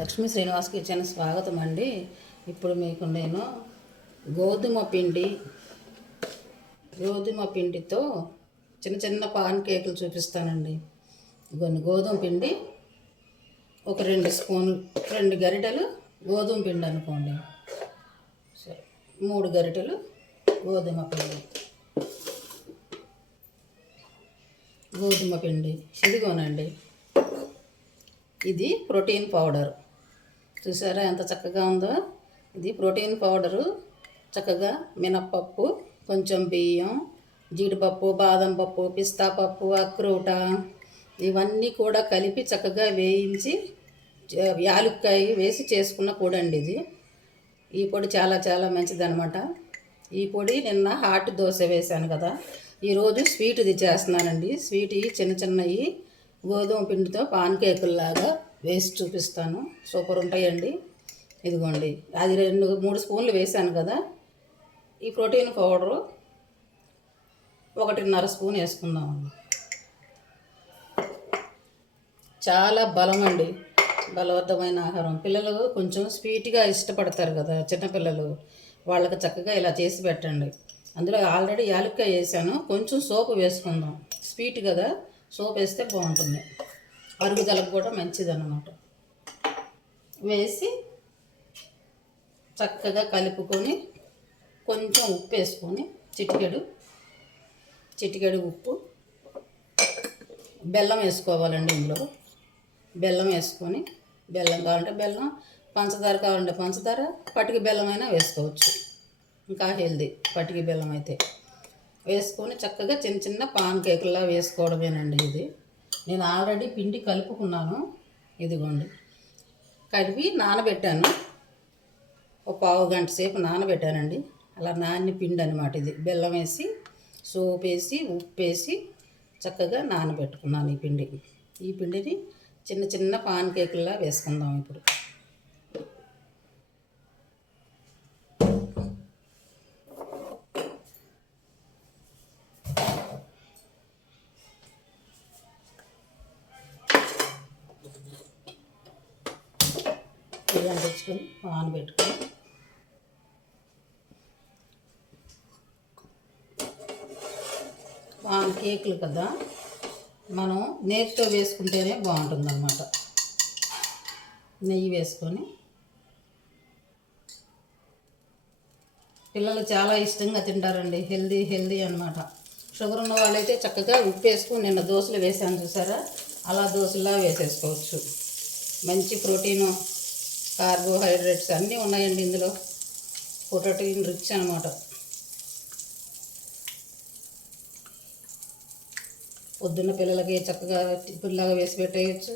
Lakshmi Srinivas kitchen స్వాగతం అండి. ఇప్పుడు మీకు నేను గోధుమ పిండితో చిన్న చిన్న పాన్ కేకులు చూపిస్తానండి. గోధుమ పిండి ఒక 2 స్పూన్లు, 2 గరిటెలు గోధుమ పిండి అనుకోండి. సరే, 3 గరిటెలు గోధుమ పిండి ఇదిగోనండి. ఇది ప్రోటీన్ పౌడర్. చూసారా ఎంత చక్కగా ఉందో. ఇది ప్రోటీన్ పౌడరు. చక్కగా మినప్పప్పు, కొంచెం బియ్యం, జీడిపప్పు, బాదం పప్పు, పిస్తా పప్పు, అక్రూట ఇవన్నీ కూడా కలిపి చక్కగా వేయించి యాలుక్కాయ వేసి చేసుకున్న పొడి అండి ఇది. ఈ పొడి చాలా చాలా మంచిదన్నమాట. ఈ పొడి నిన్న హాట్ దోశ వేశాను కదా, ఈరోజు స్వీట్ది చేస్తున్నానండి. స్వీట్ చిన్న చిన్నవి గోధుమ పిండితో పాన్ కేకుల్లాగా వేసి చూపిస్తాను. సూపర్ ఉంటాయండి. ఇదిగోండి, అది 2-3 స్పూన్లు వేసాను కదా. ఈ ప్రోటీన్ పౌడరు 1.5 స్పూన్ వేసుకుందామండి. చాలా బలం అండి, బలవంతమైన ఆహారం. పిల్లలు కొంచెం స్వీట్గా ఇష్టపడతారు కదా చిన్నపిల్లలు, వాళ్ళకి చక్కగా ఇలా చేసి పెట్టండి. అందులో ఆల్రెడీ యాలక్కాయ వేసాను, కొంచెం సోపు వేసుకుందాం. స్వీట్ కదా, సోప్ వేస్తే బాగుంటుంది, అరుగుదలకు కూడా మంచిదన్నమాట. వేసి చక్కగా కలుపుకొని కొంచెం ఉప్పు వేసుకొని చిటికెడు ఉప్పు, బెల్లం వేసుకోవాలండి. ఇందులో బెల్లం వేసుకొని, బెల్లం కావాలంటే బెల్లం, పంచదార కావాలంటే పంచదార, పటికి బెల్లం అయినా వేసుకోవచ్చు, ఇంకా హెల్దీ పటికి బెల్లం అయితే. వేసుకొని చక్కగా చిన్న చిన్న పాన్ కేకుల్లా వేసుకోవడమేనండి. ఇది నేను ఆల్రెడీ పిండి కలుపుకున్నాను. ఇదిగోండి, కలిపి నానబెట్టాను. ఒక పావు గంట సేపు నానబెట్టానండి. అలా నాని పిండి అనమాట ఇది. బెల్లం వేసి, సోపు వేసి, ఉప్పు వేసి చక్కగా నానబెట్టుకున్నాను ఈ పిండిని చిన్న చిన్న పాన్ కేకుల్లా వేసుకుందాం ఇప్పుడు. బియ్యం తెచ్చుకొని పాన్ పెట్టుకొని పాన్ కేకులు కదా, మనం నేతితో వేసుకుంటేనే బాగుంటుంది అన్నమాట. నెయ్యి వేసుకొని పిల్లలు చాలా ఇష్టంగా తింటారండి. హెల్దీ అన్నమాట. షుగర్ ఉన్న వాళ్ళైతే చక్కగా ఉప్పు వేసుకొని, నిన్న దోశలు వేసాను చూసారా, అలా దోశలా వేసేసుకోవచ్చు. మంచి ప్రోటీను, కార్బోహైడ్రేట్స్ అన్నీ ఉన్నాయండి ఇందులో. ప్రోటీన్ రిచ్ అనమాట. పొద్దున్న పిల్లలకి చక్కగా టిఫిన్లాగా వేసి పెట్టేయచ్చు.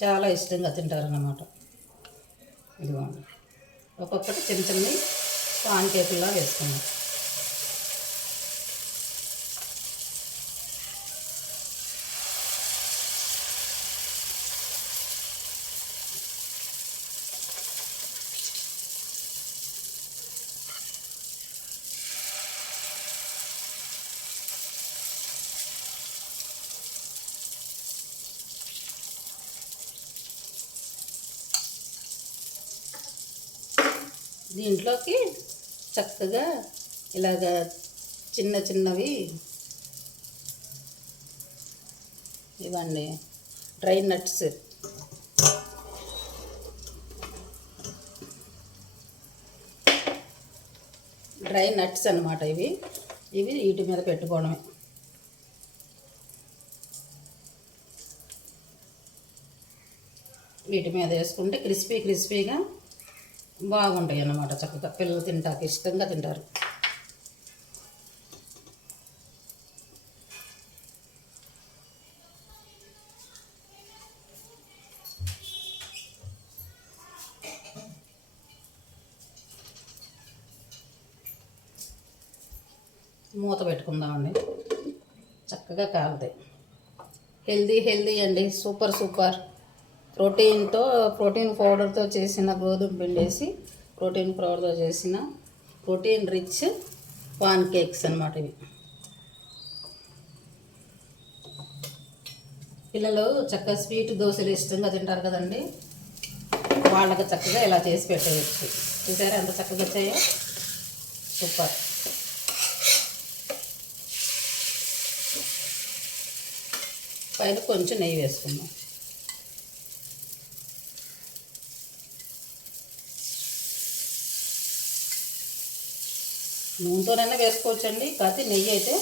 చాలా ఇష్టంగా తింటారన్నమాట. ఇదిగోండి, ఒక్కొక్కటి చిన్న చిన్నవి పాన్ కేకుల్లా వేసుకున్నాం. దీంట్లోకి చక్కగా ఇలాగ చిన్న చిన్నవి ఇవన్నీ డ్రై నట్స్, అన్నమాట. ఇవి వీటి మీద పెట్టుకోవడమే. వీటి మీద వేసుకుంటే క్రిస్పీగా బాగుంటాయి అన్నమాట. చక్కగా పిల్లలు తింటాక ఇష్టంగా తింటారు. మూత పెట్టుకుందామండి, చక్కగా కాలుతాయి. హెల్దీ అండి. సూపర్ ప్రోటీన్ పౌడర్తో చేసిన గోధుమ పిండి వేసి, ప్రోటీన్ పౌడర్తో చేసిన ప్రోటీన్ రిచ్ పాన్ కేక్స్ అన్నమాట ఇవి. పిల్లలు చక్కగా స్వీట్ దోశలు ఇష్టంగా తింటారు కదండి, వాళ్ళకి చక్కగా ఇలా చేసి పెట్టేయచ్చు. చూసారా ఎంత చక్కగా వచ్చాయో, సూపర్. పైన కొంచెం నెయ్యి వేసుకుందాం. నూనెతోనైనా వేసుకోవచ్చండి, కాకపోతే నెయ్యి అయితే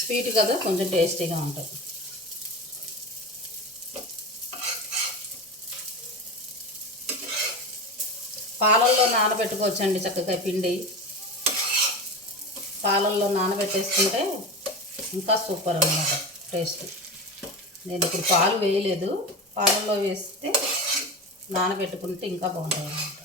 స్వీట్ కదా కొంచెం టేస్టీగా ఉంటుంది. పాలల్లో నానబెట్టుకోవచ్చండి చక్కగా పిండి. పాలల్లో నానబెట్టేసుకుంటే ఇంకా సూపర్ అన్నమాట టేస్ట్. నేను ఇప్పుడు పాలు వేయలేదు, పాలల్లో వేస్తే నానబెట్టుకుంటే ఇంకా బాగుంటుంది అన్నమాట.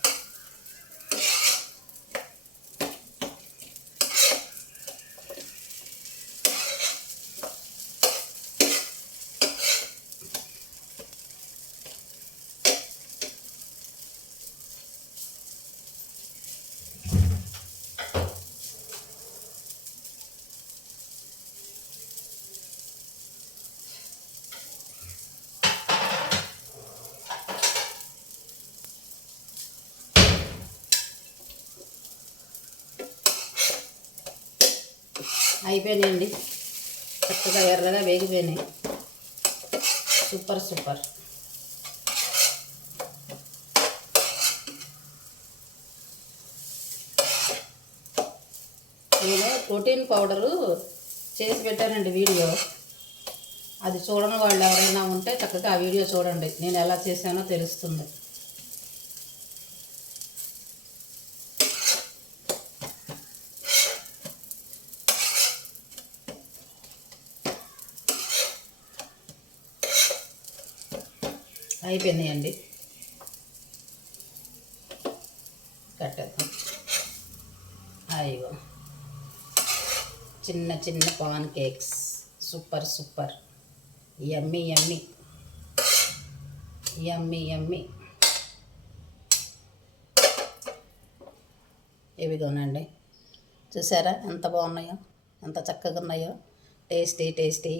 అయిపోయినాయండి, చక్కగా ఎర్రగా వేగిపోయినాయి. Super super. నేను ప్రోటీన్ పౌడరు చేసి పెట్టానండి వీడియో, అది చూడని వాళ్ళు ఎవరైనా ఉంటే చక్కగా ఆ వీడియో చూడండి, నేను ఎలా చేశానో తెలుస్తుంది. అయిపోయినాయండి, కట్టేద్దాం. అయ్యో, చిన్న చిన్న పాన్ కేక్స్, సూపర్ సూపర్, యమ్మీ యమ్మీ యమ్మీ యమ్మీ. ఇవిగోనండి, చూసారా ఎంత బాగున్నాయో, ఎంత చక్కగా ఉన్నాయో. Tasty tasty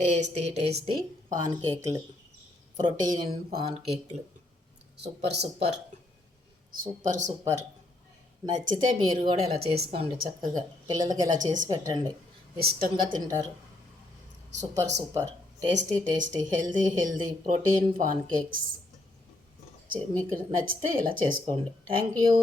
tasty tasty pan కేకులు, ప్రోటీన్ పాన్ కేకులు, సూపర్ సూపర్ సూపర్ సూపర్. నచ్చితే మీరు కూడా ఇలా చేసుకోండి, చక్కగా పిల్లలకి ఇలా చేసి పెట్టండి, ఇష్టంగా తింటారు. Super super, tasty tasty, healthy healthy protein pan cakes. మీకు నచ్చితే ఇలా చేసుకోండి. Thank you.